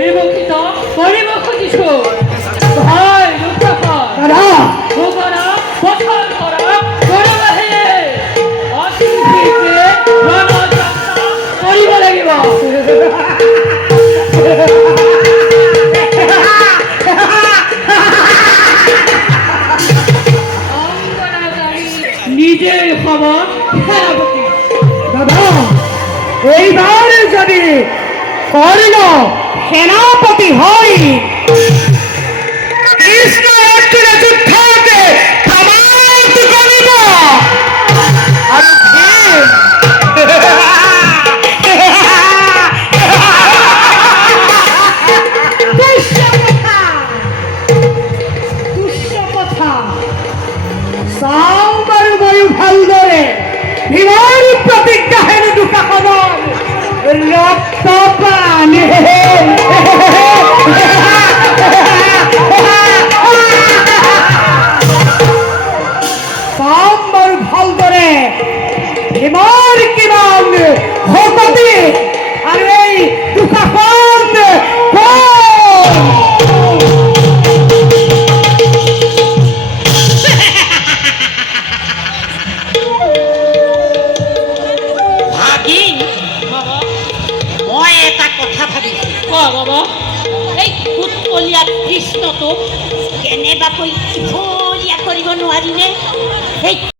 বিমুখিত করিব খুঁজিছো ভয় দুঃখ ভোগনা পথর করা করবাহে অসুবিধে রণযাত্রা করিব লাগিব নিজের খবর সেনাপতি দাদা এইবার যদি কর্ণ সেনাপতি হয় কৃষ্ণ অর্জুনের যুদ্ধকে সমাপ্ত করিব আর ভীমার প্রতিজ্ঞা হেন দুটা খবর রক্ত পান সাম্বার ভাল করে ভীমার কিমান হততি আর এই দুটা পান কৃষ্ণটোক কেনেবাকৈ ইফলীয়া কৰিব নোৱাৰিনে?